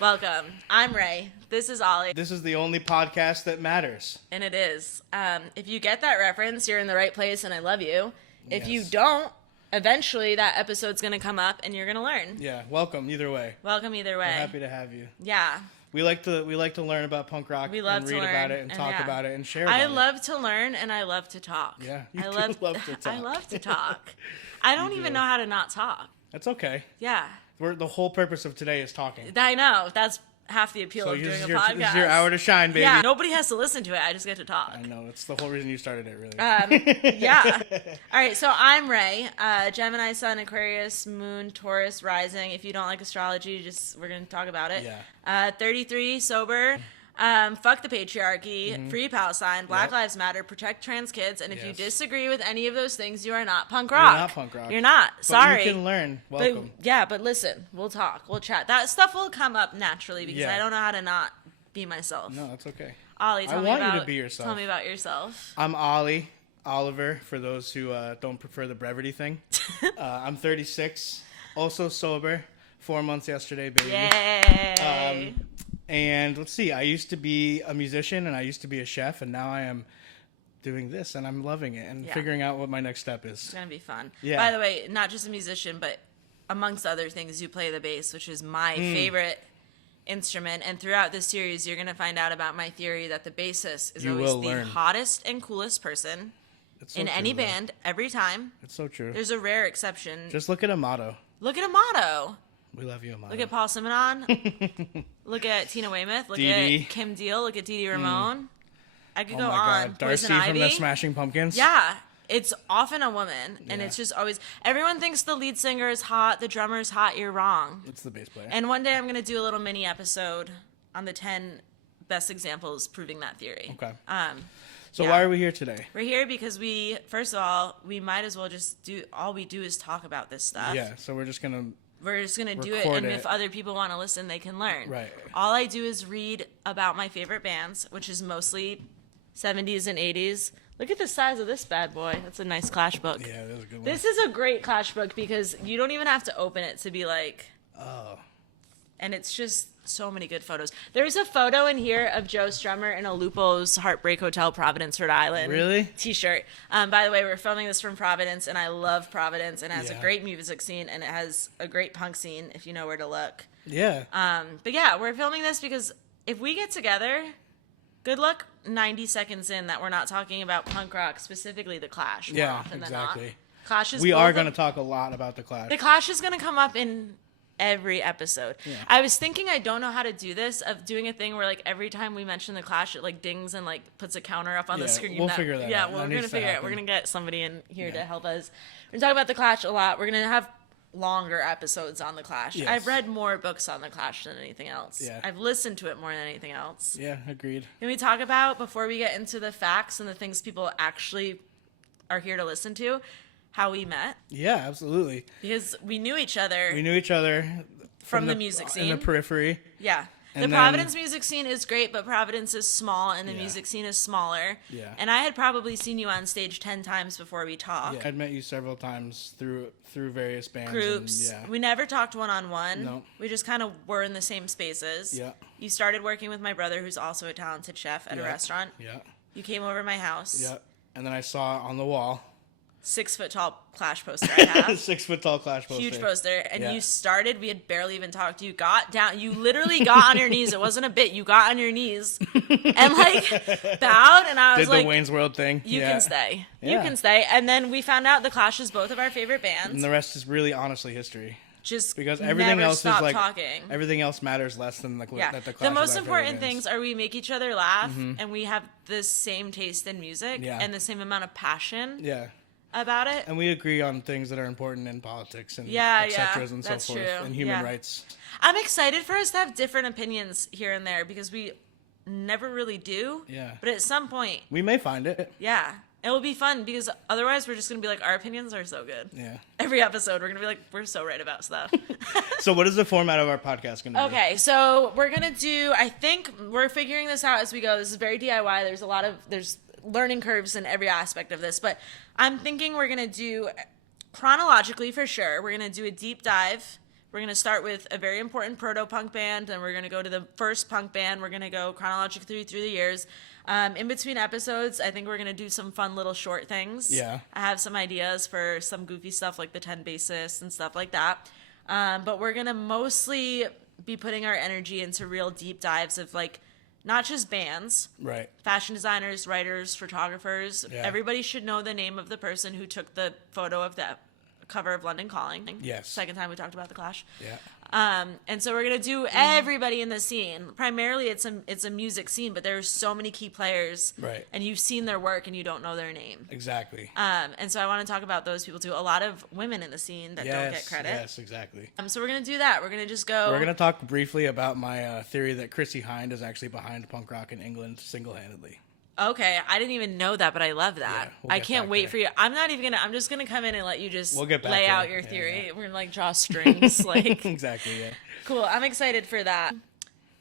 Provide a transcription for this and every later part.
Welcome. I'm Ray. This is Ollie. This is the only podcast that matters. And it is. If you get that reference, you're in the right place and I love you. If you Yes. don't, eventually that episode's going to come up and you're going to learn. Yeah, welcome either way. Welcome either way. We're happy to have you. Yeah. We like to learn about punk rock We love and to read learn about it and talk yeah. about it and share about I it. love to learn and I love to talk. Yeah, I you love do love to talk. I love to talk. I don't even know how to not talk. That's okay. Yeah. The whole purpose of today is talking. I know. That's half the appeal So of this doing is a podcast. This is your hour to shine, baby. Yeah. Nobody has to listen to it. I just get to talk. I know. It's the whole reason you started it, really. Yeah. All right. So I'm Ray, Gemini, Sun, Aquarius, Moon, Taurus, Rising. If you don't like astrology, we're going to talk about it. Yeah. 33, sober. Fuck the patriarchy, free Palestine, Black Lives Matter, protect trans kids, and if you disagree with any of those things, you are not punk rock. You're not punk rock. You're not. But Sorry. you can learn. Welcome. But listen, we'll talk, we'll chat. That stuff will come up naturally because I don't know how to not be myself. No, that's okay. Ollie, I want you to be yourself. Tell me about yourself. I'm Ollie, Oliver, for those who don't prefer the brevity thing. I'm 36, also sober, 4 months yesterday, baby. Yay! And let's see, I used to be a musician and I used to be a chef, and now I am doing this and I'm loving it and figuring out what my next step is. It's going to be fun. Yeah. By the way, not just a musician, but amongst other things, you play the bass, which is my favorite instrument. And throughout this series, you're going to find out about my theory that the bassist is always the hottest and coolest person in any band every time. It's so true. There's a rare exception. Just look at Amato. Look at Amato. We love you, Amato. Look at Paul Simonon. Look at Tina Weymouth. Look at Kim Deal. Look at Dee Dee Ramone. I could go on. God. Darcy Poison from Ivy. the Smashing Pumpkins. Yeah. It's often a woman, and it's just always... Everyone thinks the lead singer is hot, the drummer is hot. You're wrong. It's the bass player. And one day I'm going to do a little mini episode on the 10 best examples proving that theory. Okay. So why are we here today? We're here because first of all, we might as well just do... All we do is talk about this stuff. Yeah, so we're just going to... We're just going to do it, and if other people want to listen, they can learn. Right. All I do is read about my favorite bands, which is mostly 70s and 80s. Look at the size of this bad boy. That's a nice Clash book. Yeah, that's a good one. This is a great Clash book because you don't even have to open it to be like... Oh. And it's just so many good photos. There's a photo in here of Joe Strummer in a Lupo's Heartbreak Hotel, Providence, Rhode Island. Really? T-shirt. By the way, we're filming this from Providence, and I love Providence, and it has a great music scene, and it has a great punk scene, if you know where to look. Yeah. But yeah, we're filming this because if we get together, good luck 90 seconds in that we're not talking about punk rock, specifically the Clash. More often than not. Clash is we are going to talk a lot about the Clash. The Clash is going to come up in every episode. Yeah. I was thinking I don't know how to do this, of doing a thing where like every time we mention the Clash, it like dings and like puts a counter up on the screen. We'll figure that out. Yeah, we're going to figure it out. We're going to get somebody in here to help us. We're going to talk about the Clash a lot. We're going to have longer episodes on the Clash. Yes. I've read more books on the Clash than anything else. Yeah. I've listened to it more than anything else. Yeah, agreed. Can we talk about, before we get into the facts and the things people actually are here to listen to, how we met? Yeah, absolutely. Because we knew each other. From the music scene. In the periphery. Yeah. The Providence music scene is great, but Providence is small and the music scene is smaller. Yeah. And I had probably seen you on stage 10 times before we talked. Yeah. I'd met you several times through various bands. Groups. And, We never talked one-on-one. No. We just kind of were in the same spaces. Yeah. You started working with my brother, who's also a talented chef at a restaurant. Yeah. You came over to my house. Yeah. And then I saw on the wall 6-foot-tall Clash poster I have. 6-foot-tall Clash poster. Huge poster. And you started, we had barely even talked. You got down, you literally got on your knees. It wasn't a bit. You got on your knees and like bowed. And I was Did like, the Wayne's World thing. You can stay. Yeah. You can stay. And then we found out the Clash is both of our favorite bands. And the rest is really honestly history. Just because everything never else is like talking. Everything else matters less than that the Clash. The most important things are we make each other laugh and we have the same taste in music and the same amount of passion. Yeah. About it, and we agree on things that are important in politics and et cetera and so forth, and human rights. I'm excited for us to have different opinions here and there because we never really do. Yeah. But at some point, we may find it. Yeah, it will be fun because otherwise we're just gonna be like, our opinions are so good. Yeah. Every episode we're gonna be like, we're so right about stuff. So what is the format of our podcast gonna be? Okay, so we're gonna do. I think we're figuring this out as we go. This is very DIY. There's learning curves in every aspect of this, but I'm thinking we're going to do chronologically for sure. We're going to do a deep dive We're going to start with a very important proto-punk band, then we're going to go to the first punk band. We're going to go chronologically through the years. In between episodes, I think we're going to do some fun little short things. Yeah. I have some ideas for some goofy stuff like the 10 bassists and stuff like that. But we're going to mostly be putting our energy into real deep dives of like not just bands, right? Fashion designers, writers, photographers. Yeah. Everybody should know the name of the person who took the photo of the cover of London Calling. Yes. Second time we talked about the Clash. Yeah. And so we're gonna do everybody in the scene. Primarily, it's a music scene, but there's so many key players, right? And you've seen their work and you don't know their name. Exactly. And so I want to talk about those people too. A lot of women in the scene that don't get credit. Yes, exactly. So we're gonna do that. We're gonna just go. We're gonna talk briefly about my theory that Chrissie Hynde is actually behind punk rock in England single-handedly. Okay, I didn't even know that, but I love that. Yeah, we'll I can't wait there. for you. I'm just gonna come in and let you just get back lay there. out your theory. We're gonna like draw strings, like exactly. Yeah. Cool. I'm excited for that.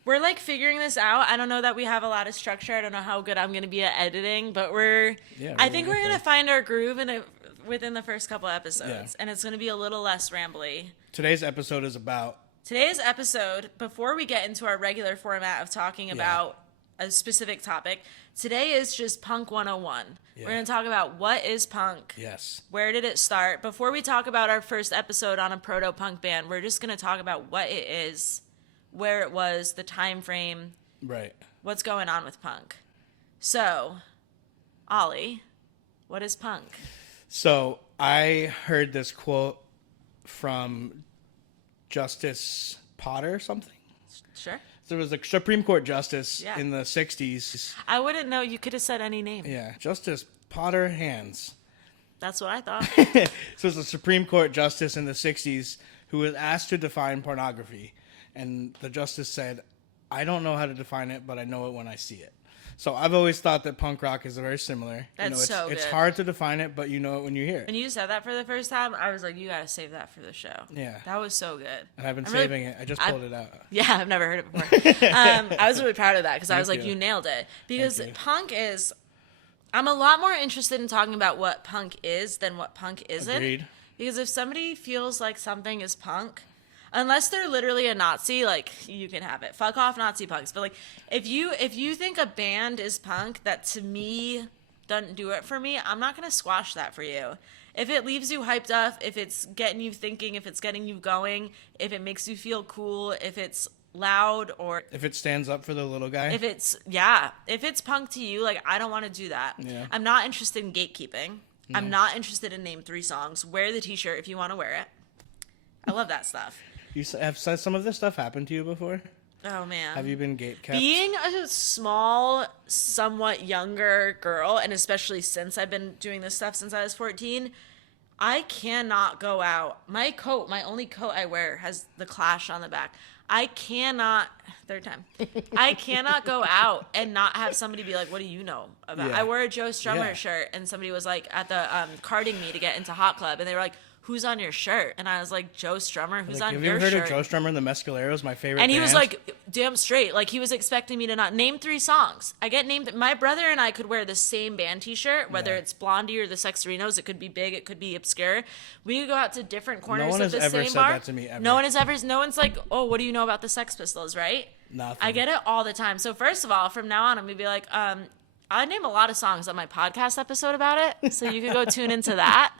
We're like figuring this out. I don't know that we have a lot of structure. I don't know how good I'm gonna be at editing, but I think we're gonna find our groove within the first couple episodes, and it's gonna be a little less rambly. Today's episode, before we get into our regular format of talking about a specific topic, today is just Punk 101. Yeah. We're going to talk about what is punk. Yes. Where did it start? Before we talk about our first episode on a proto-punk band, we're just going to talk about what it is, where it was, the time frame. Right. What's going on with punk. So, Ollie, what is punk? So, I heard this quote from Justice Potter or something. Sure. There was a Supreme Court justice in the 60s. I wouldn't know. You could have said any name. Yeah, Justice Potter Hands. That's what I thought. So it's a Supreme Court justice in the 60s who was asked to define pornography. And the justice said, I don't know how to define it, but I know it when I see it. So I've always thought that punk rock is very similar. That's it's hard to define it, but you know it when you hear it. When you said that for the first time, I was like, you got to save that for the show. Yeah. That was so good. And I've been saving it. I just pulled it out. Yeah, I've never heard it before. I was really proud of that because I was like, you nailed it. Because punk is... I'm a lot more interested in talking about what punk is than what punk isn't. Agreed. Because if somebody feels like something is punk... Unless they're literally a Nazi, like, you can have it. Fuck off Nazi punks. But, like, if you think a band is punk, that to me doesn't do it for me, I'm not going to squash that for you. If it leaves you hyped up, if it's getting you thinking, if it's getting you going, if it makes you feel cool, if it's loud, or... If it stands up for the little guy. If it's punk to you, like, I don't want to do that. Yeah. I'm not interested in gatekeeping. No. I'm not interested in name 3 songs. Wear the t-shirt if you want to wear it. I love that stuff. You have some of this stuff happened to you before? Oh, man. Have you been gatekept? Being a small, somewhat younger girl, and especially since I've been doing this stuff since I was 14, I cannot go out. My only coat I wear has the Clash on the back. I cannot go out and not have somebody be like, what do you know about? I wore a Joe Strummer shirt, and somebody was like at the carding me to get into Hot Club, and they were like, who's on your shirt? And I was like, Joe Strummer, who's on your shirt? Have you ever heard of Joe Strummer and the Mescaleros, my favorite And he band? was like, damn straight. Like, he was expecting me to not name 3 songs. I get named. My brother and I could wear the same band t-shirt, whether it's Blondie or the Sexterinos. It could be big, it could be obscure. We could go out to different corners of the same bar. No one has ever said that to me, ever. No one's like, oh, what do you know about the Sex Pistols, right? Nothing. I get it all the time. So first of all, from now on, I'm going to be like, I name a lot of songs on my podcast episode about it. So you could go tune into that.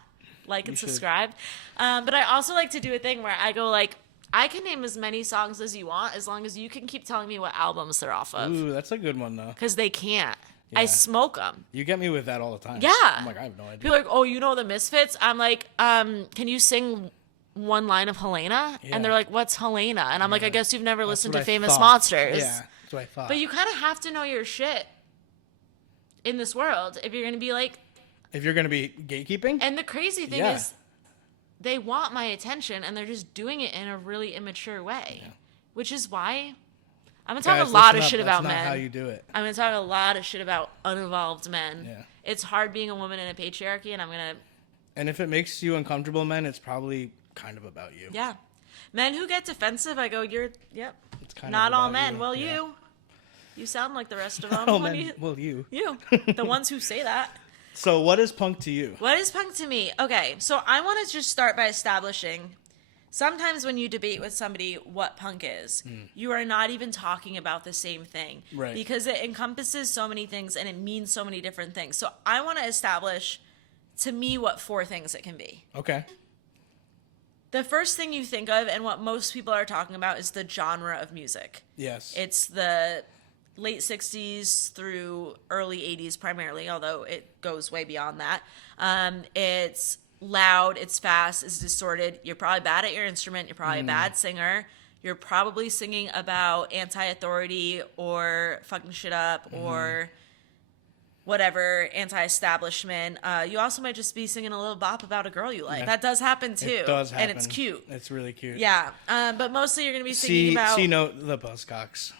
Like and subscribe. But I also like to do a thing where I go like, I can name as many songs as you want as long as you can keep telling me what albums they're off of. Ooh, that's a good one, though. Because they can't. Yeah. I smoke them. You get me with that all the time. Yeah. I'm like, I have no idea. People are like, oh, you know the Misfits? I'm like, can you sing one line of Helena? Yeah. And they're like, what's Helena? And I'm like, I guess you've never listened to Famous thought. Monsters. Yeah, that's what I thought. But you kind of have to know your shit in this world if you're going to be like... If you're going to be gatekeeping? And the crazy thing is... They want my attention, and they're just doing it in a really immature way, which is why I'm going to talk a lot of shit about men. That's not how you do it. I'm going to talk a lot of shit about unevolved men. Yeah. It's hard being a woman in a patriarchy, and I'm going to... And if it makes you uncomfortable, men, it's probably kind of about you. Yeah. Men who get defensive, I go, yep. It's kind not of all men. you. Well, you sound like the rest of them. Oh, men. Well, you. You. The ones who say that. So what is punk to you? What is punk to me? Okay, so I want to just start by establishing sometimes when you debate with somebody what punk is, you are not even talking about the same thing. Right. Because it encompasses so many things and it means so many different things. So I want to establish, to me, what 4 things it can be. Okay. The first thing you think of, and what most people are talking about, is the genre of music. Yes. It's the late 60s through early 80s primarily, although it goes way beyond that. It's loud, it's fast, it's distorted. You're probably bad at your instrument. You're probably a bad singer. You're probably singing about anti-authority or fucking shit up or whatever, anti-establishment. You also might just be singing a little bop about a girl you like. Yeah. That does happen too. It does happen. And it's cute. It's really cute. Yeah. But mostly you're going to be singing about... the Buzzcocks.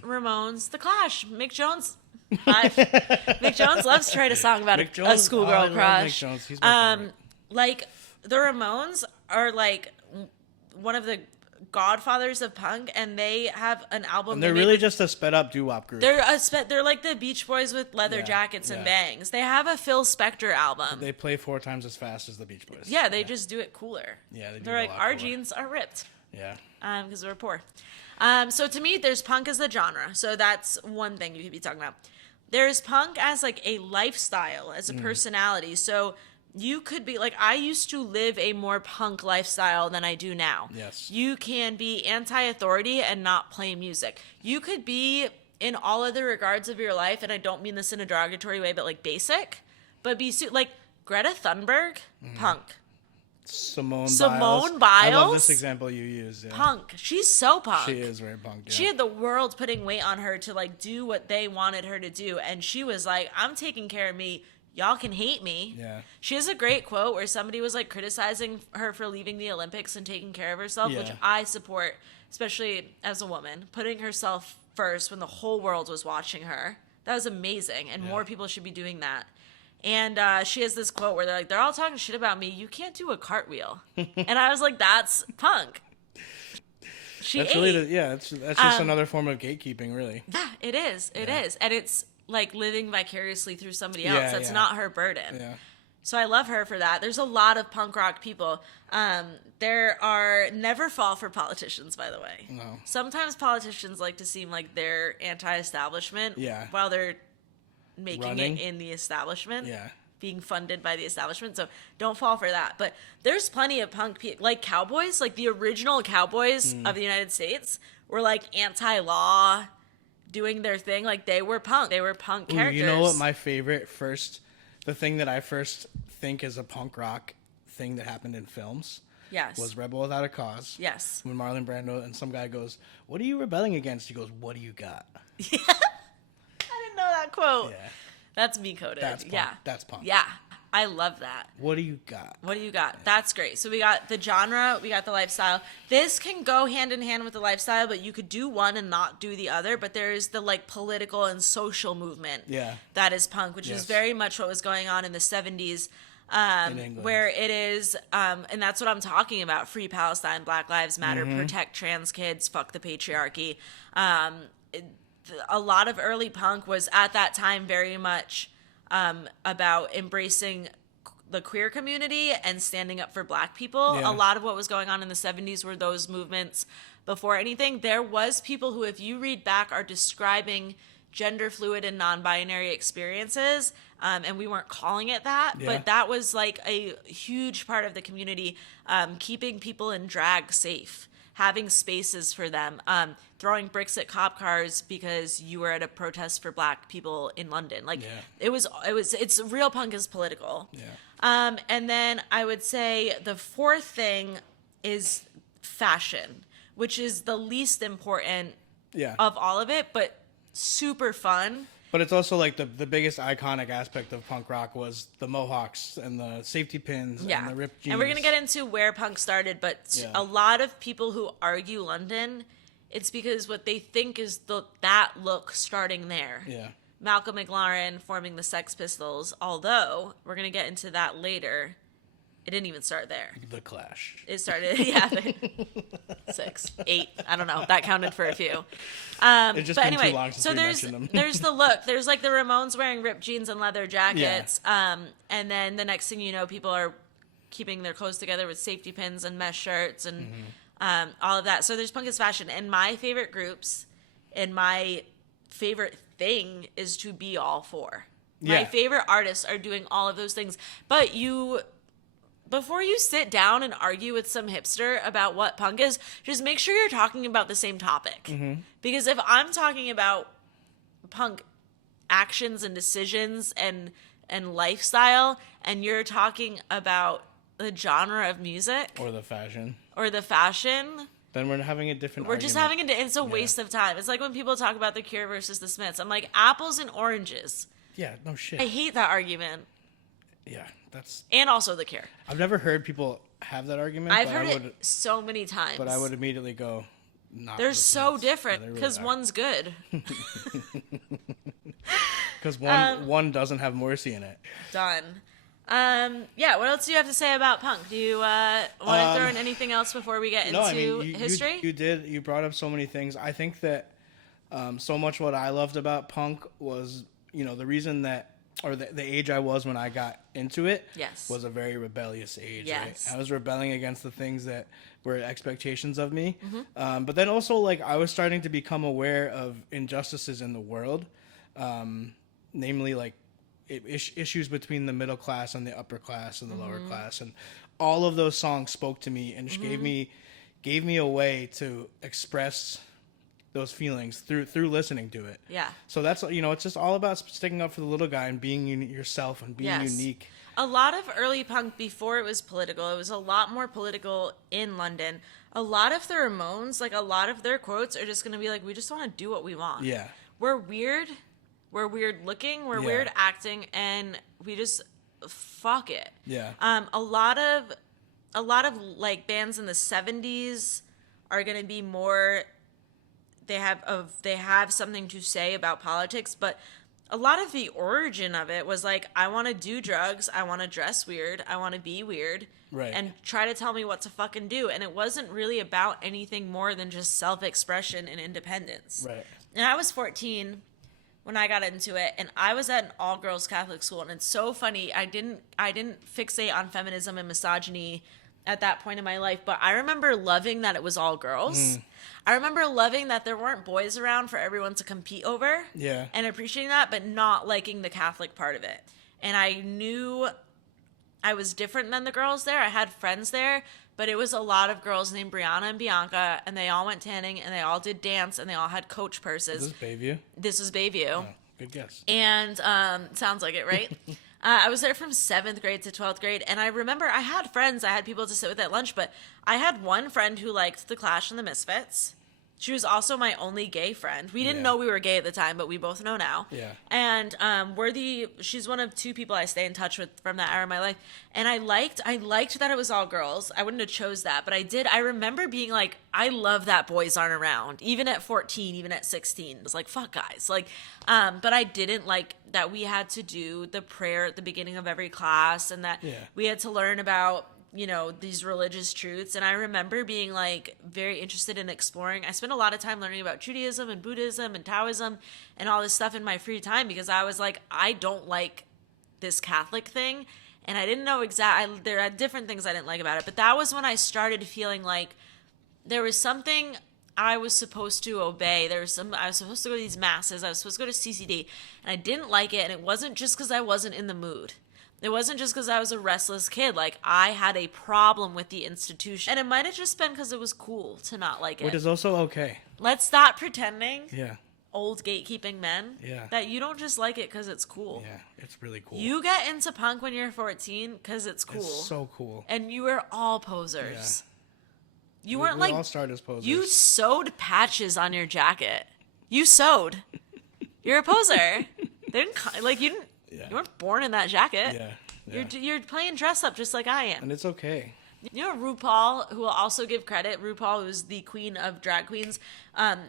Ramones, The Clash, Mick Jones... Mick Jones loves to write a song about a schoolgirl crush. Mick Jones. He's my favorite. Like the Ramones are like one of the godfathers of punk, and they have an album. And they're really just a sped up doo-wop group. They're like the Beach Boys with leather jackets and bangs. They have a Phil Spector album. They play 4 times as fast as the Beach Boys. Yeah, they just do it cooler. Yeah, they do. They're like, our jeans are ripped. Yeah. Because we're poor. So to me, there's punk as the genre. So that's one thing you could be talking about. There's punk as like a lifestyle, as a personality. So you could be like, I used to live a more punk lifestyle than I do now. Yes. You can be anti-authority and not play music. You could be in all other regards of your life, and I don't mean this in a derogatory way, but like basic, but be like Greta Thunberg, punk. Simone Biles. I love this example you used. Yeah. Punk. She's so punk. She is very punk. Yeah. She had the world putting weight on her to like do what they wanted her to do, and she was like, I'm taking care of me. Y'all can hate me. Yeah. She has a great quote where somebody was like criticizing her for leaving the Olympics and taking care of herself, which I support, especially as a woman, putting herself first when the whole world was watching her. That was amazing, and more people should be doing that. And she has this quote where they're all talking shit about me. You can't do a cartwheel. And I was like, that's punk. That's really that's just another form of gatekeeping, really. Yeah, it is. It is. And it's like living vicariously through somebody else. That's not her burden. Yeah. So I love her for that. There's a lot of punk rock people. There are never fall for politicians, by the way. No. Sometimes politicians like to seem like they're anti-establishment while they're making it in the establishment, being funded by the establishment. So don't fall for that. But there's plenty of punk people, like cowboys, like the original cowboys of the United States were like anti-law, doing their thing. Like they were punk. They were punk characters. You know what my favorite the thing that I first think is a punk rock thing that happened in films was Rebel Without a Cause. Yes. When Marlon Brando and some guy goes, "What are you rebelling against?" He goes, "What do you got?" Yeah. I didn't know that quote. Yeah. That's me coded. That's punk. Yeah. That's punk. Yeah. I love that. What do you got? What do you got? Yeah. That's great. So we got the genre, we got the lifestyle. This can go hand in hand with the lifestyle, but you could do one and not do the other. But there's the like political and social movement that is punk, which is very much what was going on in the 70s. Where it is, and that's what I'm talking about, Free Palestine, Black Lives Matter, protect trans kids, fuck the patriarchy. A lot of early punk was at that time very much about embracing the queer community and standing up for Black people. A lot of what was going on in the 70s were those movements. Before anything, there was people who, if you read back, are describing gender fluid and non-binary experiences, and we weren't calling it that, but that was like a huge part of the community, keeping people in drag safe, having spaces for them, throwing bricks at cop cars because you were at a protest for Black people in London. Like it's real punk is political. And then I would say the fourth thing is fashion, which is the least important of all of it, but super fun. But it's also like the biggest iconic aspect of punk rock was the mohawks and the safety pins and the ripped jeans. And we're going to get into where punk started, but a lot of people who argue London, it's because what they think is that look starting there. Yeah. Malcolm McLaren forming the Sex Pistols, although we're going to get into that later. It didn't even start there. The Clash. It started, 6, 8. I don't know. That counted for a few. It's just been too long since we mentioned them. There's the look. There's like the Ramones wearing ripped jeans and leather jackets. And then the next thing you know, people are keeping their clothes together with safety pins and mesh shirts and all of that. So there's punk as fashion. And my favorite groups and my favorite thing is to be all four. My favorite artists are doing all of those things. But before you sit down and argue with some hipster about what punk is, just make sure you're talking about the same topic. Because if I'm talking about punk actions and decisions and lifestyle, and you're talking about the genre of music or the fashion, then we're having a different we're just having it's a waste of time. It's like when people talk about the Cure versus the Smiths. I'm like, apples and oranges. Yeah, no shit. I hate that argument. Yeah, that's... And also the Cure. I've never heard people have that argument. I've heard it so many times. But I would immediately go, they're so different because one's good. Because one doesn't have Morrissey in it. Done. What else do you have to say about punk? Do you want to throw in anything else before we get into history? You brought up so many things. I think that so much what I loved about punk was, the reason that, or the age I was when I got into it was a very rebellious age. Yes. Right? I was rebelling against the things that were expectations of me. But then also, like, I was starting to become aware of injustices in the world, namely, like, issues between the middle class and the upper class and the lower class. And all of those songs spoke to me and gave me a way to express those feelings through listening to it. Yeah. So that's, it's just all about sticking up for the little guy and being yourself and being unique. A lot of early punk, before it was political, it was a lot more political in London. A lot of the Ramones, like, a lot of their quotes are just going to be like, we just want to do what we want. Yeah. We're weird. We're weird looking. We're weird acting. And we just fuck it. Yeah. A lot of like bands in the 70s are going to be more... They have something to say about politics, but a lot of the origin of it was like, I want to do drugs, I want to dress weird, I want to be weird, right, and try to tell me what to fucking do. And it wasn't really about anything more than just self-expression and independence. Right. And I was 14 when I got into it, and I was at an all-girls Catholic school, and it's so funny. I didn't fixate on feminism and misogyny at that point in my life, but I remember loving that it was all girls. I remember loving that there weren't boys around for everyone to compete over. Yeah. And appreciating that, but not liking the Catholic part of it. And I knew I was different than the girls there. I had friends there, but it was a lot of girls named Brianna and Bianca, and they all went tanning, and they all did dance, and they all had Coach purses. Is this Bayview? This is Bayview. Oh, good guess. And sounds like it, right? I was there from 7th grade to 12th grade, and I remember I had friends, I had people to sit with at lunch, but I had one friend who liked The Clash and the Misfits. She was also my only gay friend. We didn't know we were gay at the time, but we both know now. Yeah. And she's one of 2 people I stay in touch with from that era of my life. And I liked that it was all girls. I wouldn't have chose that, but I did. I remember being like, I love that boys aren't around. Even at 14, even at 16. It was like, fuck guys. Like, but I didn't like that we had to do the prayer at the beginning of every class, and that we had to learn about, these religious truths. And I remember being like very interested in exploring. I spent a lot of time learning about Judaism and Buddhism and Taoism and all this stuff in my free time, because I was like, I don't like this Catholic thing. And I didn't know there are different things I didn't like about it. But that was when I started feeling like there was something I was supposed to obey. I was supposed to go to these masses. I was supposed to go to CCD. And I didn't like it. And it wasn't just because I wasn't in the mood. It wasn't just because I was a restless kid. Like, I had a problem with the institution. And it might have just been because it was cool to not like it. Which is also okay. Let's stop pretending, old gatekeeping men, yeah, that you don't just like it because it's cool. Yeah, it's really cool. You get into punk when you're 14 because it's cool. It's so cool. And you were all posers. Yeah. You weren't we all started as posers. You sewed patches on your jacket. You sewed. You're a poser. They didn't, like, you didn't. Yeah. You weren't born in that jacket. Yeah. You're playing dress up just like I am. And it's okay. You know, RuPaul, who will also give credit, RuPaul, who's the queen of drag queens,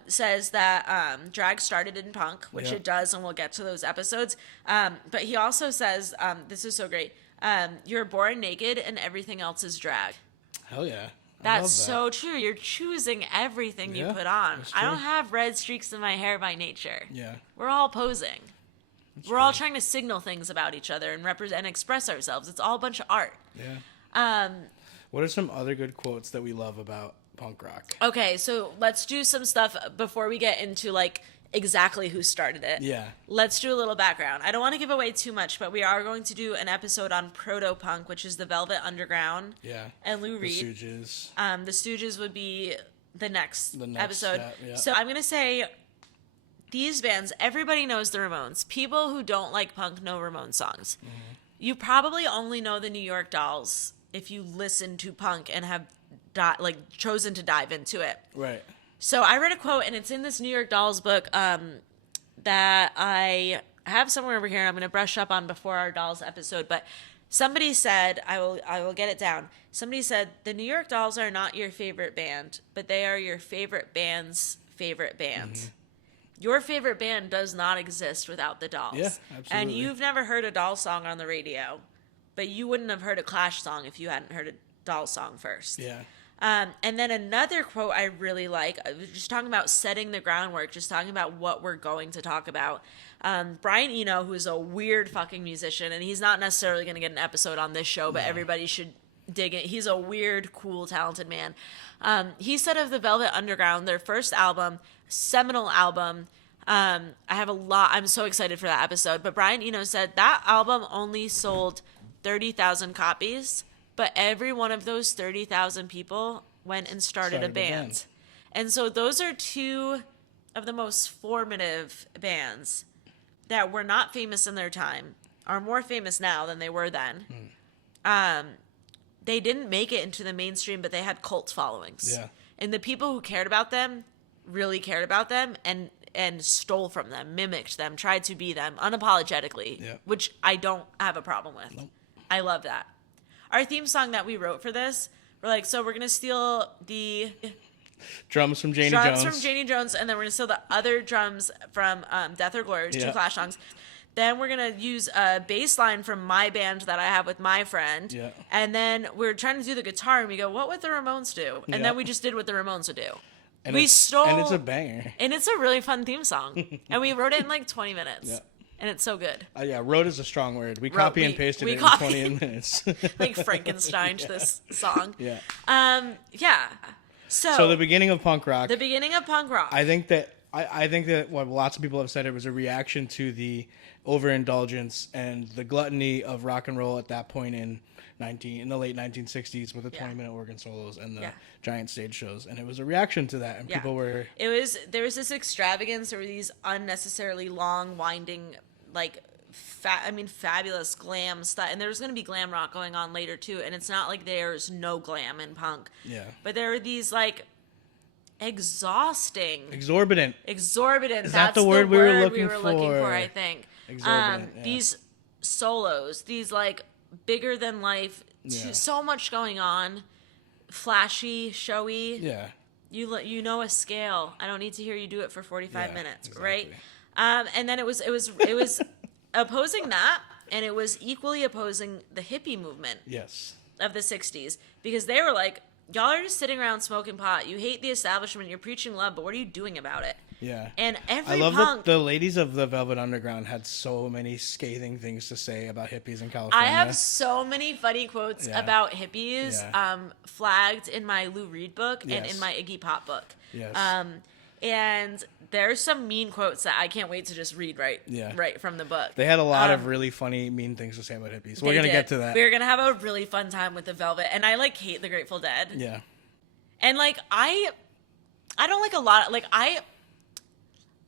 says that drag started in punk, which it does, and we'll get to those episodes. But he also says, this is so great, you're born naked and everything else is drag. Hell yeah. That's so true. You're choosing everything you put on. I don't have red streaks in my hair by nature. Yeah. We're all posing. We're all trying to signal things about each other and represent and express ourselves. It's all a bunch of art. Yeah. What are some other good quotes that we love about punk rock? Okay, so let's do some stuff before we get into like exactly who started it. Yeah. Let's do a little background. I don't want to give away too much, but we are going to do an episode on proto-punk, which is the Velvet Underground. Yeah. And Lou Reed. The Stooges. The Stooges would be the next episode. Step, yeah. So I'm going to say these bands, everybody knows the Ramones. People who don't like punk know Ramones songs. Mm-hmm. You probably only know the New York Dolls if you listen to punk and have chosen to dive into it. Right. So I read a quote, and it's in this New York Dolls book that I have somewhere over here. I'm going to brush up on before our Dolls episode, but somebody said, I will get it down. Somebody said, the New York Dolls are not your favorite band, but they are your favorite band's favorite band. Mm-hmm. Your favorite band does not exist without the Dolls. Yeah, absolutely. And you've never heard a Dolls song on the radio, but you wouldn't have heard a Clash song if you hadn't heard a Dolls song first. Yeah. And then another quote I really like, just talking about setting the groundwork, just talking about what we're going to talk about. Brian Eno, who's a weird fucking musician, and he's not necessarily going to get an episode on this show, but everybody should dig it. He's a weird, cool, talented man. He said of the Velvet Underground, their first album, seminal album, I'm so excited for that episode, but Brian Eno said that album only sold 30,000 copies, but every one of those 30,000 people went and started a band. And so those are two of the most formative bands that were not famous in their time, are more famous now than they were then. They didn't make it into the mainstream, but they had cult followings. Yeah. And the people who cared about them really cared about them and stole from them, mimicked them, tried to be them unapologetically, which I don't have a problem with. Nope. I love that. Our theme song that we wrote for this, we're like, so we're going to steal the drums from Janie Jones, and then we're going to steal the other drums from Death or Glory, two Clash songs. Then we're going to use a bass line from my band that I have with my friend. Yeah. And then we're trying to do the guitar, and we go, what would the Ramones do? And then we just did what the Ramones would do. And it's a banger. And it's a really fun theme song. And we wrote it in like 20 minutes. Yeah. And it's so good. Yeah, wrote is a strong word. We copy and pasted it in 20 minutes. Like Frankensteined this song. Yeah. Yeah. So the beginning of punk rock. The beginning of punk rock. I think that what lots of people have said, it was a reaction to the overindulgence and the gluttony of rock and roll at that point in the late 1960s with the 20-minute organ solos and the giant stage shows, and it was a reaction to that, and people were. There was this extravagance. There were these unnecessarily long, winding, like, fabulous glam stuff, and there was going to be glam rock going on later too. And it's not like there's no glam in punk. Yeah. But there are these like exorbitant. Is that the word we were looking for? I think. Exorbitant. These solos, these like bigger than life, so much going on, flashy, showy. Yeah. You know a scale. I don't need to hear you do it for 45 minutes, exactly. Right? And then it was opposing that, and it was equally opposing the hippie movement. Yes. Of the 60s, because they were like, y'all are just sitting around smoking pot. You hate the establishment. You're preaching love, but what are you doing about it? Yeah. And I love that the ladies of the Velvet Underground had so many scathing things to say about hippies in California. I have so many funny quotes about hippies flagged in my Lou Reed book and in my Iggy Pop book. Yes. And there's some mean quotes that I can't wait to just read right from the book. They had a lot of really funny, mean things to say about hippies. We're going to get to that. We're going to have a really fun time with the Velvet. And I, like, hate the Grateful Dead. Yeah. And, like, I don't like a lot. Like, I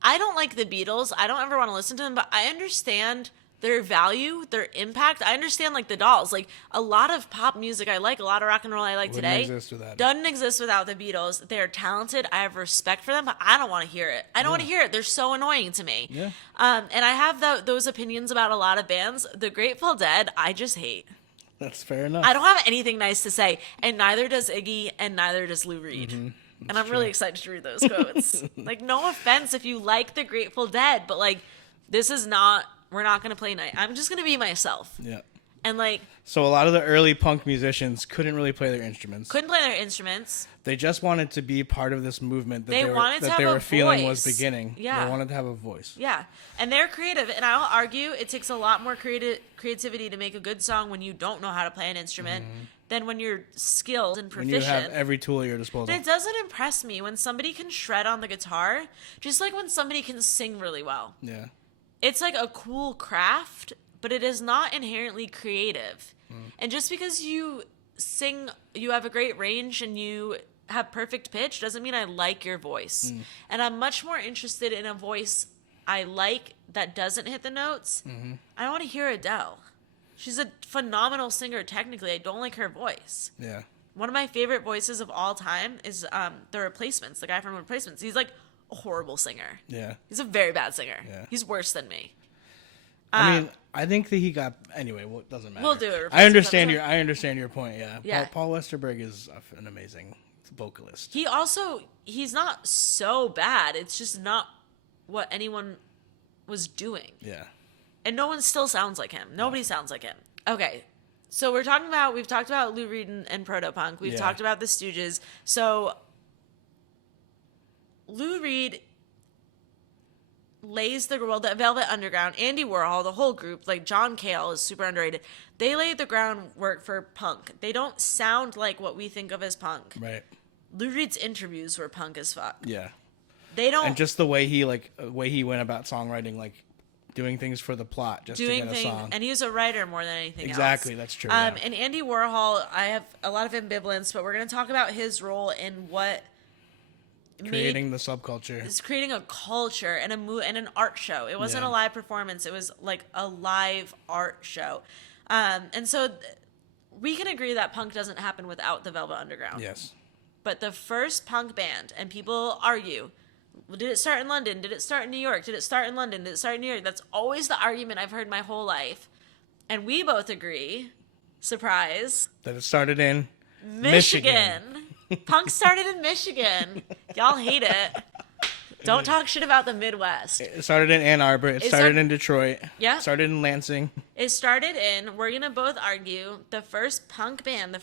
don't like the Beatles. I don't ever want to listen to them. But I understand their value, their impact. I understand, like, the Dolls. Like, a lot of pop music I like, a lot of rock and roll I like today doesn't exist without the Beatles. They're talented. I have respect for them, but I don't want to hear it. I don't want to hear it. They're so annoying to me. Yeah. And I have those opinions about a lot of bands. The Grateful Dead, I just hate. That's fair enough. I don't have anything nice to say, and neither does Iggy, and neither does Lou Reed. Mm-hmm. And I'm really excited to read those quotes. Like, no offense if you like the Grateful Dead, but, like, this is not... We're not going to play night. I'm just going to be myself. Yeah. And like, so a lot of the early punk musicians couldn't really play their instruments. They just wanted to be part of this movement that they were feeling was beginning. Yeah. They wanted to have a voice. Yeah. And they're creative. And I'll argue it takes a lot more creativity to make a good song when you don't know how to play an instrument than when you're skilled and proficient. When you have every tool at your disposal. And it doesn't impress me when somebody can shred on the guitar, just like when somebody can sing really well. Yeah. It's like a cool craft, but it is not inherently creative. And just because you sing, you have a great range and you have perfect pitch doesn't mean I like your voice. And I'm much more interested in a voice I like that doesn't hit the notes. I don't want to hear Adele. She's a phenomenal singer technically. I don't like her voice. Yeah. One of my favorite voices of all time is The Replacements, the guy from Replacements. He's like a horrible singer. Yeah. He's a very bad singer. Yeah. He's worse than me. I mean, I think that he got anyway. Well, it doesn't matter. We'll do it. I understand your point. Yeah. Yeah. Paul Westerberg is an amazing vocalist. He's not so bad. It's just not what anyone was doing. Yeah. And no one still sounds like him. Nobody sounds like him. Okay. So we've talked about Lou Reed and proto-punk. We've talked about the Stooges. So Lou Reed lays the Velvet Underground, Andy Warhol, the whole group, like John Cale is super underrated. They laid the groundwork for punk. They don't sound like what we think of as punk. Right. Lou Reed's interviews were punk as fuck. Yeah. They don't. And just the way he went about songwriting, like doing things for the plot, just to get a song. And he was a writer more than anything else. Exactly, that's true. And Andy Warhol, I have a lot of ambivalence, but we're going to talk about his role in what creating the subculture. It's creating a culture and and an art show. It wasn't a live performance. It was like a live art show. And so we can agree that punk doesn't happen without the Velvet Underground. Yes. But the first punk band, and people argue, did it start in London? Did it start in New York? Did it start in London? Did it start in New York? That's always the argument I've heard my whole life. And we both agree, surprise, that it started in Michigan. Punk started in Michigan. Y'all hate it. Don't talk shit about the Midwest. It started in Ann Arbor. It started in Detroit. Yeah. It started in Lansing. It started in, we're going to both argue, the first punk band.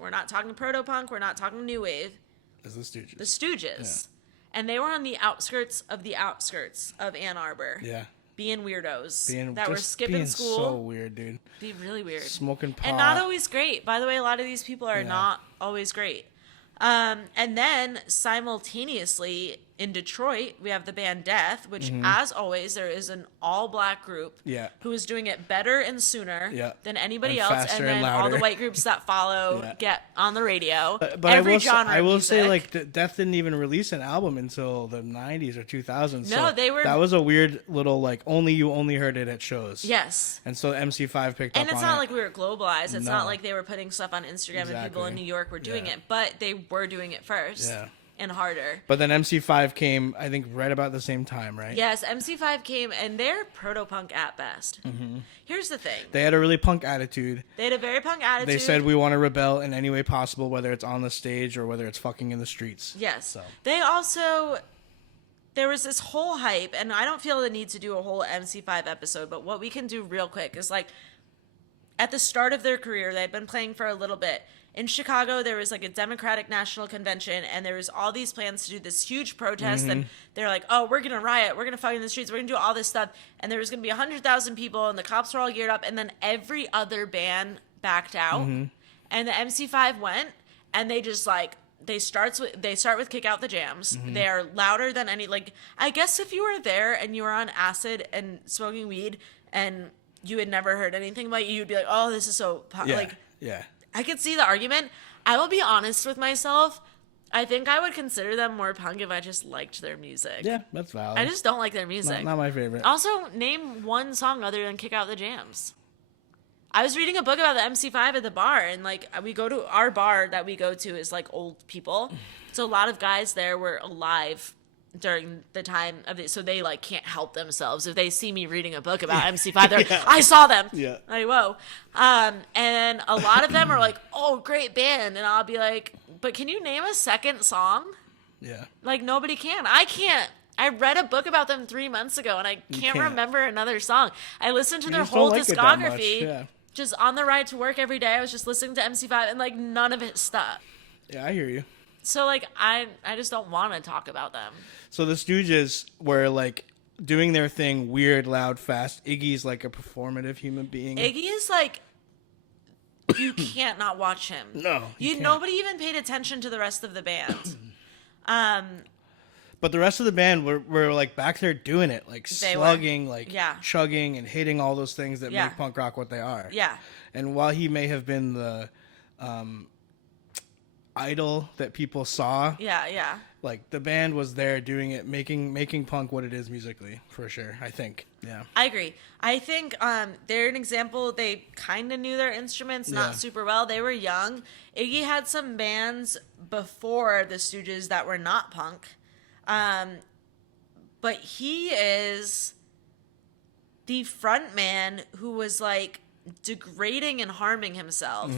We're not talking proto-punk. We're not talking new wave. Is the Stooges. The Stooges. Yeah. And they were on the outskirts of Ann Arbor. Yeah. Being weirdos that were skipping school. So weird, dude. Be really weird. Smoking pot. And not always great. By the way, a lot of these people are not always great. And then simultaneously in Detroit, we have the band Death, which as always, there is an all-black group who is doing it better and sooner than anybody else. And then all the white groups that follow get on the radio. But I will say, like, Death didn't even release an album until the 90s or 2000s. No, so that was a weird little, like, you only heard it at shows. Yes. And so MC5 picked up on it. And it's not like we were globalized. It's not like they were putting stuff on Instagram and people in New York were doing it. But they were doing it first. Yeah. And harder. But then MC5 came, I think, right about the same time, right? Yes, MC5 came, and they're proto-punk at best. Mm-hmm. Here's the thing. They had a really punk attitude. They had a very punk attitude. They said, we want to rebel in any way possible, whether it's on the stage or whether it's fucking in the streets. Yes. So. They also... There was this whole hype, and I don't feel the need to do a whole MC5 episode, but what we can do real quick is, like, at the start of their career, they'd been playing for a little bit. In Chicago, there was like a Democratic National Convention, and there was all these plans to do this huge protest, and they're like, oh, we're going to riot, we're going to fight in the streets, we're going to do all this stuff, and there was going to be 100,000 people, and the cops were all geared up, and then every other band backed out, and the MC5 went, and they just like, they start with Kick Out the Jams. They are louder than any, like, I guess if you were there and you were on acid and smoking weed, and you had never heard anything about you'd be like, oh, this is so, Yeah. I could see the argument. I will be honest with myself. I think I would consider them more punk if I just liked their music. Yeah, that's valid. I just don't like their music. Not my favorite. Also, name one song other than Kick Out the Jams. I was reading a book about the MC5 at the bar, and like we go to our bar that we go to is like old people. So a lot of guys there were alive during the time of it, so they like can't help themselves. If they see me reading a book about MC5, they're like, I saw them. Yeah. Like, whoa. And a lot of them are like, oh, great band. And I'll be like, but can you name a second song? Yeah. Like, nobody can. I can't I read a book about them 3 months ago, and I can't remember another song. I listened to their just whole don't like it that much, discography. yeah. Just on the ride to work every day, I was just listening to MC5, and, like, none of it stuck. Yeah, I hear you. So, like, I just don't want to talk about them. So the Stooges were, like, doing their thing weird, loud, fast. Iggy's, like, a performative human being. Iggy is, like, you can't not watch him. No, Nobody even paid attention to the rest of the band. But the rest of the band were like back there doing it, like slugging, like chugging and hitting all those things that make punk rock what they are. Yeah. And while he may have been the idol that people saw, like the band was there doing it, making punk what it is musically, for sure. I think. Yeah. I agree. I think they're an example. They kind of knew their instruments not super well. They were young. Iggy had some bands before the Stooges that were not punk. But he is the front man who was, like, degrading and harming himself.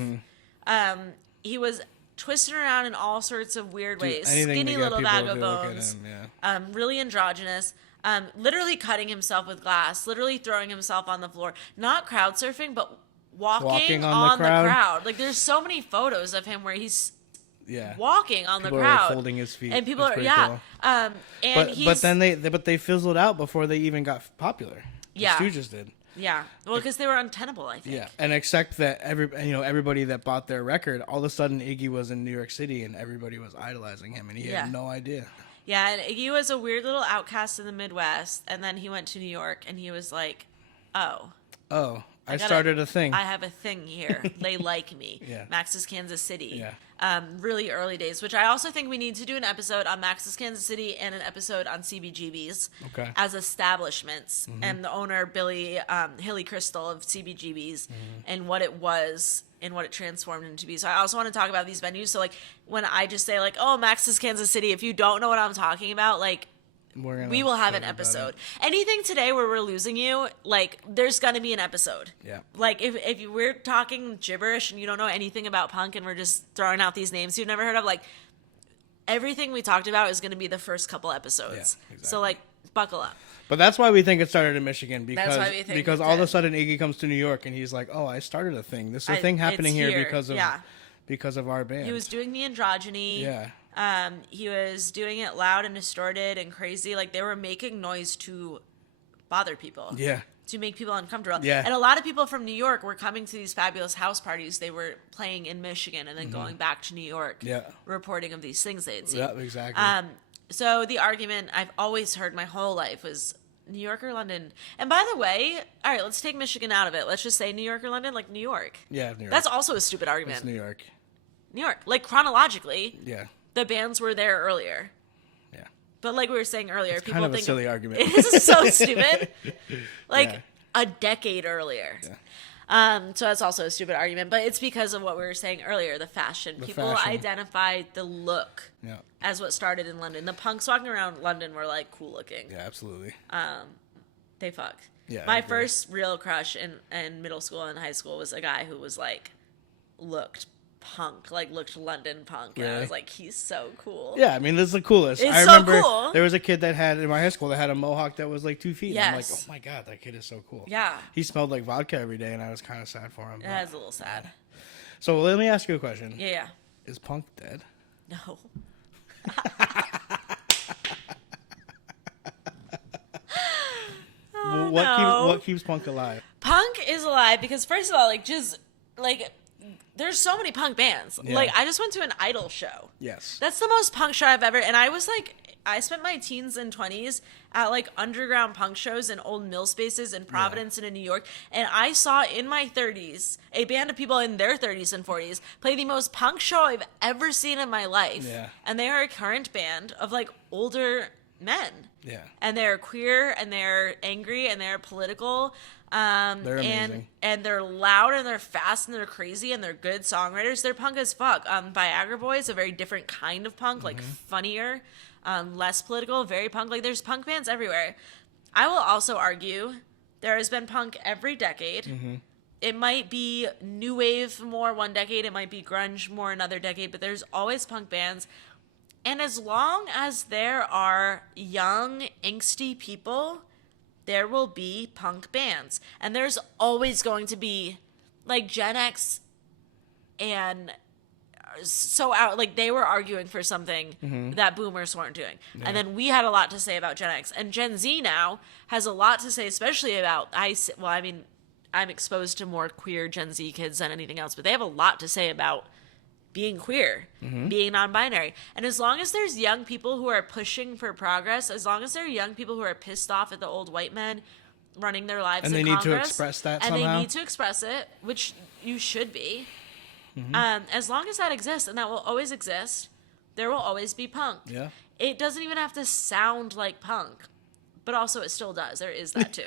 He was twisting around in all sorts of weird ways. Skinny little bag of bones. Really androgynous. Literally cutting himself with glass. Literally throwing himself on the floor. Not crowd surfing, but walking on the crowd. Like, there's so many photos of him where he's walking on people the crowd, are folding his feet, and people That's are cool. And but then they fizzled out before they even got popular. The Stooges did. Yeah, well, because they were untenable, I think. Yeah, and except that everybody that bought their record, all of a sudden Iggy was in New York City and everybody was idolizing him, and he had no idea. Yeah, and Iggy was a weird little outcast in the Midwest, and then he went to New York, and he was like, "Oh, I started a thing. I have a thing here. They like me." Yeah. Max's Kansas City. Yeah. Really early days, which I also think we need to do an episode on Max's Kansas City and an episode on CBGBs as establishments, and the owner, Billy Hilly Crystal of CBGBs, and what it was and what it transformed into be. So I also want to talk about these venues. So, like, when I just say, like, oh, Max's Kansas City, if you don't know what I'm talking about, like, we will have an episode. Anything today where we're losing you, like, there's gonna be an episode. Yeah. Like, if we're talking gibberish and you don't know anything about punk and we're just throwing out these names you've never heard of, like, everything we talked about is gonna be the first couple episodes. Yeah, exactly. So, like, buckle up. But that's why we think it started in Michigan, because all of a sudden Iggy comes to New York and he's like, oh, I started a thing. This is a thing happening here because of our band. He was doing the androgyny. Yeah. He was doing it loud and distorted and crazy. Like, they were making noise to bother people. Yeah. To make people uncomfortable. Yeah. And a lot of people from New York were coming to these fabulous house parties. They were playing in Michigan and then going back to New York. Yeah. Reporting of these things they had seen. Yeah, exactly. So the argument I've always heard my whole life was New York or London. And by the way, all right, let's take Michigan out of it. Let's just say New York or London, like New York. Yeah, New York. That's also a stupid argument. It's New York. New York. Like, chronologically. Yeah. The bands were there earlier. Yeah. But like we were saying earlier, it's people kind of think a silly argument. It is so stupid. Like a decade earlier. Yeah. So that's also a stupid argument, but it's because of what we were saying earlier, the fashion. People identified the look as what started in London. The punks walking around London were like cool looking. Yeah, absolutely. They fucked. Yeah. My first real crush in middle school and high school was a guy who was like looked punk, like looked London punk. And I was like, he's so cool. Yeah, I mean, this is the coolest. I remember there was a kid that had in my high school that had a mohawk that was like 2 feet. Yes. And I'm like, oh my God, that kid is so cool. Yeah. He smelled like vodka every day and I was kind of sad for him. That is a little sad. So let me ask you a question. Yeah. Is punk dead? No. What keeps punk alive? Punk is alive because, first of all, like, just like, there's so many punk bands. Yeah. Like, I just went to an Idol show. Yes. That's the most punk show I've ever, and I was like, I spent my teens and 20s at like underground punk shows in old mill spaces in Providence and in New York, and I saw in my 30s a band of people in their 30s and 40s play the most punk show I've ever seen in my life. Yeah. And they are a current band of like older men. Yeah. And they're queer and they're angry and they're political. They're amazing. And they're loud and they're fast and they're crazy and they're good songwriters. They're punk as fuck. Viagra Boy is a very different kind of punk, like funnier, less political, very punk. Like, there's punk bands everywhere. I will also argue there has been punk every decade. Mm-hmm. It might be new wave more one decade. It might be grunge more another decade. But there's always punk bands. And as long as there are young, angsty people, there will be punk bands. And there's always going to be, like, Gen X and so out, like, they were arguing for something that boomers weren't doing. Yeah. And then we had a lot to say about Gen X. And Gen Z now has a lot to say, especially about, I'm exposed to more queer Gen Z kids than anything else, but they have a lot to say about being queer, being non-binary. And as long as there's young people who are pushing for progress, as long as there are young people who are pissed off at the old white men running their lives in Congress, and they need to express that somehow. And they need to express it, which you should be. As long as that exists, and that will always exist, there will always be punk. Yeah. It doesn't even have to sound like punk, but also it still does. There is that too.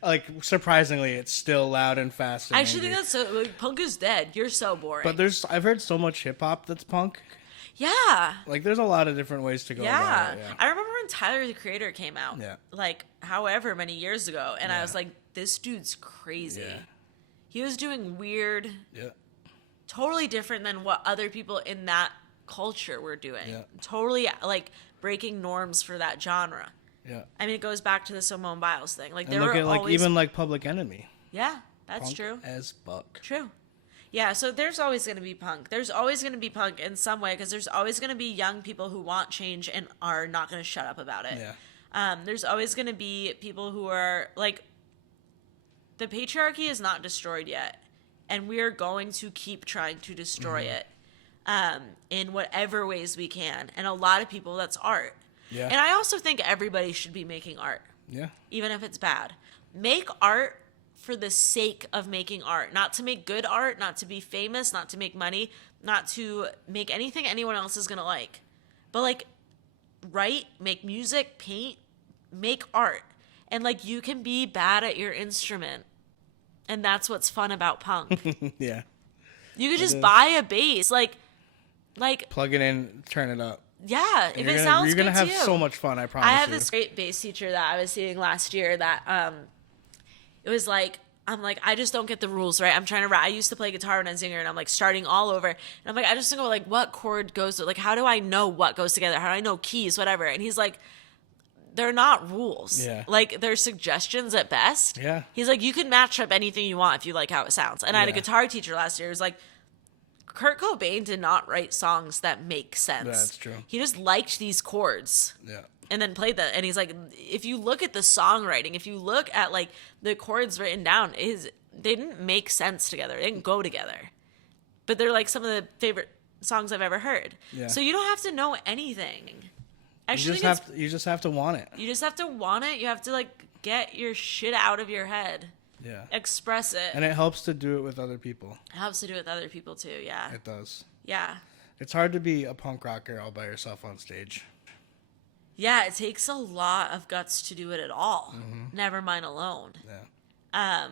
Like, surprisingly, it's still loud and fast. And I actually think that's so. Like, punk is dead. You're so boring. But I've heard so much hip hop that's punk. Yeah. Like, there's a lot of different ways to go about it. Yeah. I remember when Tyler, the Creator, came out. Yeah. Like, however many years ago, and I was like, this dude's crazy. Yeah. He was doing weird. Yeah. Totally different than what other people in that culture were doing. Yeah. Totally, like, breaking norms for that genre. Yeah. I mean, it goes back to the Simone Biles thing. Like, there were always... even, like, Public Enemy. Yeah, that's punk true. As fuck. True. Yeah, so there's always going to be punk. There's always going to be punk in some way, because there's always going to be young people who want change and are not going to shut up about it. Yeah. There's always going to be people who are, like... The patriarchy is not destroyed yet. And we are going to keep trying to destroy it in whatever ways we can. And a lot of people, that's art. Yeah. And I also think everybody should be making art. Yeah. Even if it's bad. Make art for the sake of making art. Not to make good art, not to be famous, not to make money, not to make anything anyone else is going to like. But, like, write, make music, paint, make art. And, like, you can be bad at your instrument. And that's what's fun about punk. Yeah. You could just buy a bass. Like plug it in, turn it up. Yeah. If it sounds good to you. You're going to have so much fun, I promise you. I have this great bass teacher that I was seeing last year that it was like, I'm like, I just don't get the rules, right? I'm trying to write. I used to play guitar when I was younger, and I'm like starting all over. And I'm like, I just don't know, like, what chord goes to, like, how do I know what goes together? How do I know keys, whatever? And he's like, they're not rules. Yeah. Like, they're suggestions at best. Yeah. He's like, you can match up anything you want if you like how it sounds. And I had a guitar teacher last year who was like, Kurt Cobain did not write songs that make sense. That's true. He just liked these chords. Yeah. And then played that. And he's like, if you look at the songwriting, if you look at, like, the chords written down, they didn't make sense together. They didn't go together. But they're, like, some of the favorite songs I've ever heard. Yeah. So you don't have to know anything. Actually, you just have to want it. You just have to want it. You have to, like, get your shit out of your head. Yeah. Express it. And it helps to do it with other people. It helps to do it with other people, too, yeah. It does. Yeah. It's hard to be a punk rocker all by yourself on stage. Yeah, it takes a lot of guts to do it at all. Mm-hmm. Never mind alone. Yeah.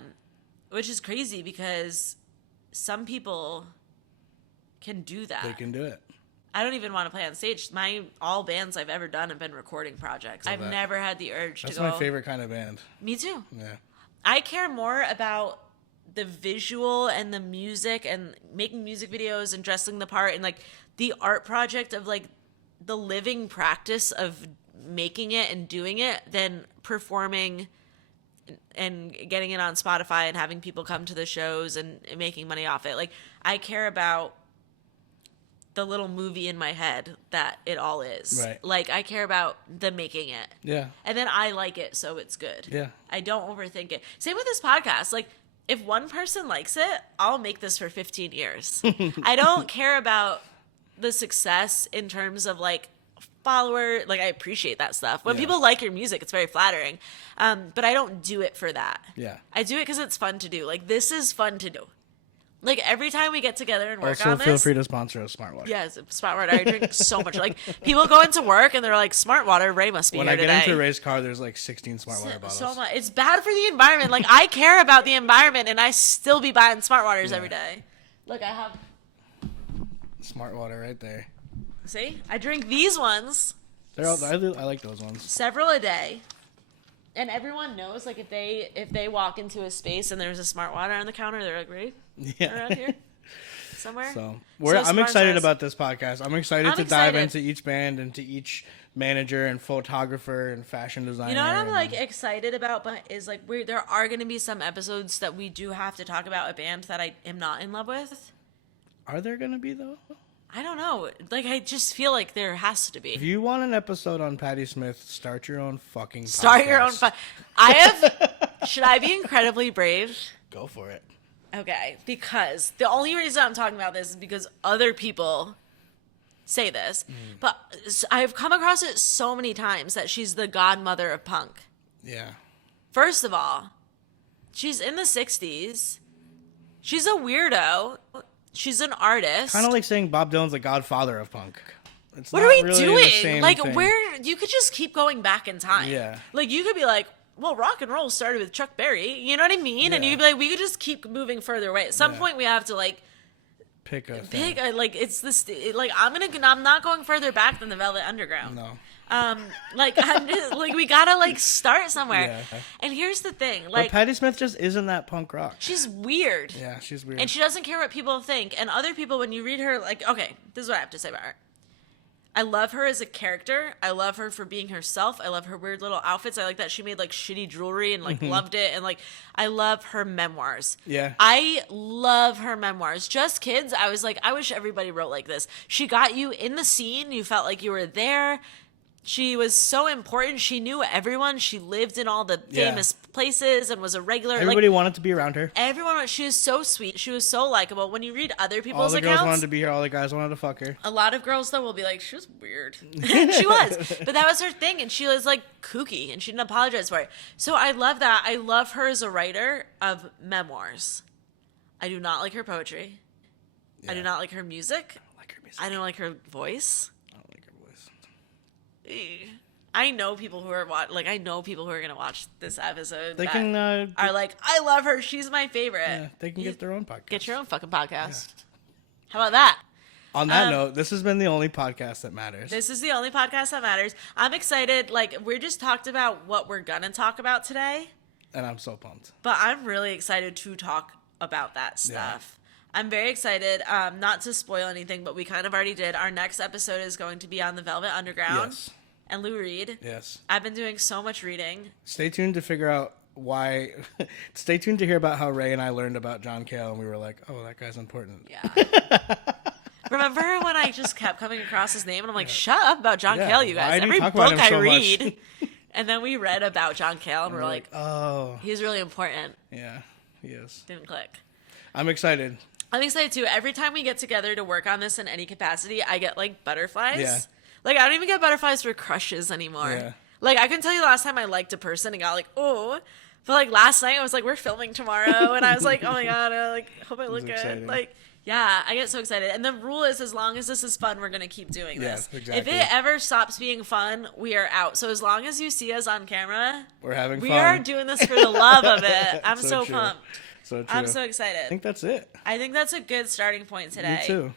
Which is crazy because some people can do that. They can do it. I don't even want to play on stage. All bands I've ever done have been recording projects. I've never had the urge to go. That's my favorite kind of band. Me too. Yeah. I care more about the visual and the music and making music videos and dressing the part and, like, the art project of, like, the living practice of making it and doing it than performing and getting it on Spotify and having people come to the shows and making money off it. Like, I care about the little movie in my head that it all is. Right. Like, I care about the making it. Yeah. And then I like it, so it's good. Yeah. I don't overthink it. Same with this podcast. Like, if one person likes it, I'll make this for 15 years. I don't care about the success in terms of, like, follower. Like, I appreciate that stuff. When people like your music, it's very flattering. But I don't do it for that. Yeah. I do it because it's fun to do. Like, this is fun to do. Like, every time we get together and work on this... Also, feel free to sponsor us, Smart Water. Yes, Smart Water. I drink so much. Like, people go into work and they're like, Smart Water, Ray must be here today. When I get into Ray's car, there's like 16 Smart Water bottles. So much. It's bad for the environment. Like, I care about the environment and I still be buying Smart Waters every day. Look, I have... Smart Water right there. See? I drink these ones. I like those ones. Several a day. And everyone knows, like, if they walk into a space and there's a Smart Water on the counter, they're like, Ray, around here? somewhere. So I'm excited about this podcast. I'm excited to dive into each band and to each manager and photographer and fashion designer. You know what I'm like excited about, but is like there are going to be some episodes that we do have to talk about a band that I am not in love with. Are there going to be though? I don't know. Like I just feel like there has to be. If you want an episode on Patti Smith, start your own fucking podcast. Start your own. I have. Should I be incredibly brave? Go for it. Okay, because the only reason I'm talking about this is because other people say this, but I've come across it so many times that she's the godmother of punk. Yeah. First of all, she's in the 60s. She's a weirdo. She's an artist. Kind of like saying Bob Dylan's the godfather of punk. It's what are we doing? Like, where you could just keep going back in time. Yeah. Like, you could be like, well, rock and roll started with Chuck Berry. You know what I mean? Yeah. And you'd be like, we could just keep moving further away. At some point, we have to like pick like it's this like I'm not going further back than the Velvet Underground. No. Like I'm just like we gotta like start somewhere. Yeah. And here's the thing, like but Patti Smith just isn't that punk rock. She's weird. Yeah, she's weird. And she doesn't care what people think. And other people, when you read her, like, okay, this is what I have to say about her. I love her as a character. I love her for being herself. I love her weird little outfits. I like that she made like shitty jewelry and like loved it. And like, I love her memoirs. Yeah. I love her memoirs. Just Kids. I was like, I wish everybody wrote like this. She got you in the scene. You felt like you were there. She was so important. She knew everyone. She lived in all the famous places and was a regular. Everybody wanted to be around her. She was so sweet. She was so likable. When you read other people's accounts. All the girls wanted to be here. All the guys wanted to fuck her. A lot of girls, though, will be like, she was weird. She was. But that was her thing. And she was, like, kooky. And she didn't apologize for it. So I love that. I love her as a writer of memoirs. I do not like her poetry. Yeah. I do not like her music. I don't like her voice. I know people who are gonna watch this episode. They can are like, I love her. She's my favorite. Yeah, they can get their own podcast. Get your own fucking podcast. Yeah. How about that? On that note, this has been the only podcast that matters. This is the only podcast that matters. I'm excited. Like, we just talked about what we're gonna talk about today, and I'm so pumped. But I'm really excited to talk about that stuff. Yeah. I'm very excited. Not to spoil anything, but we kind of already did. Our next episode is going to be on the Velvet Underground. Yes. And Lou Reed. Yes. I've been doing so much reading. Stay tuned to figure out why. Stay tuned to hear about how Ray and I learned about John Cale, and we were like, oh, that guy's important. Yeah. Remember when I just kept coming across his name, and I'm like, shut up about John Cale, you guys. Every book I read. And then we read about John Cale, and we're like, oh. He's really important. Yeah, he is. Didn't click. I'm excited. I'm excited, too. Every time we get together to work on this in any capacity, I get, like, butterflies. Yeah. Like, I don't even get butterflies for crushes anymore. Yeah. Like, I can tell you the last time I liked a person and got like, oh. But, like, last night I was like, we're filming tomorrow. And I was like, oh, my God, I hope I look good. Exciting. Like, yeah, I get so excited. And the rule is, as long as this is fun, we're going to keep doing this. Yeah, exactly. If it ever stops being fun, we are out. So as long as you see us on camera, we're having fun. We are doing this for the love of it. I'm so pumped. So true. I'm so excited. I think that's it. I think that's a good starting point today. Me too.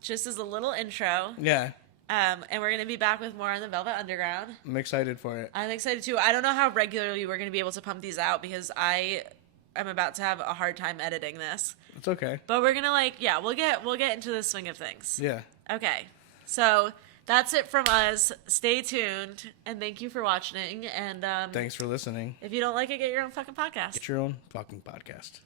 Just as a little intro. Yeah. And we're going to be back with more on the Velvet Underground. I'm excited for it. I'm excited too. I don't know how regularly we're going to be able to pump these out because I am about to have a hard time editing this. It's okay. But we're going to we'll get into the swing of things. Yeah. Okay. So that's it from us. Stay tuned and thank you for watching. And thanks for listening. If you don't like it, get your own fucking podcast. Get your own fucking podcast.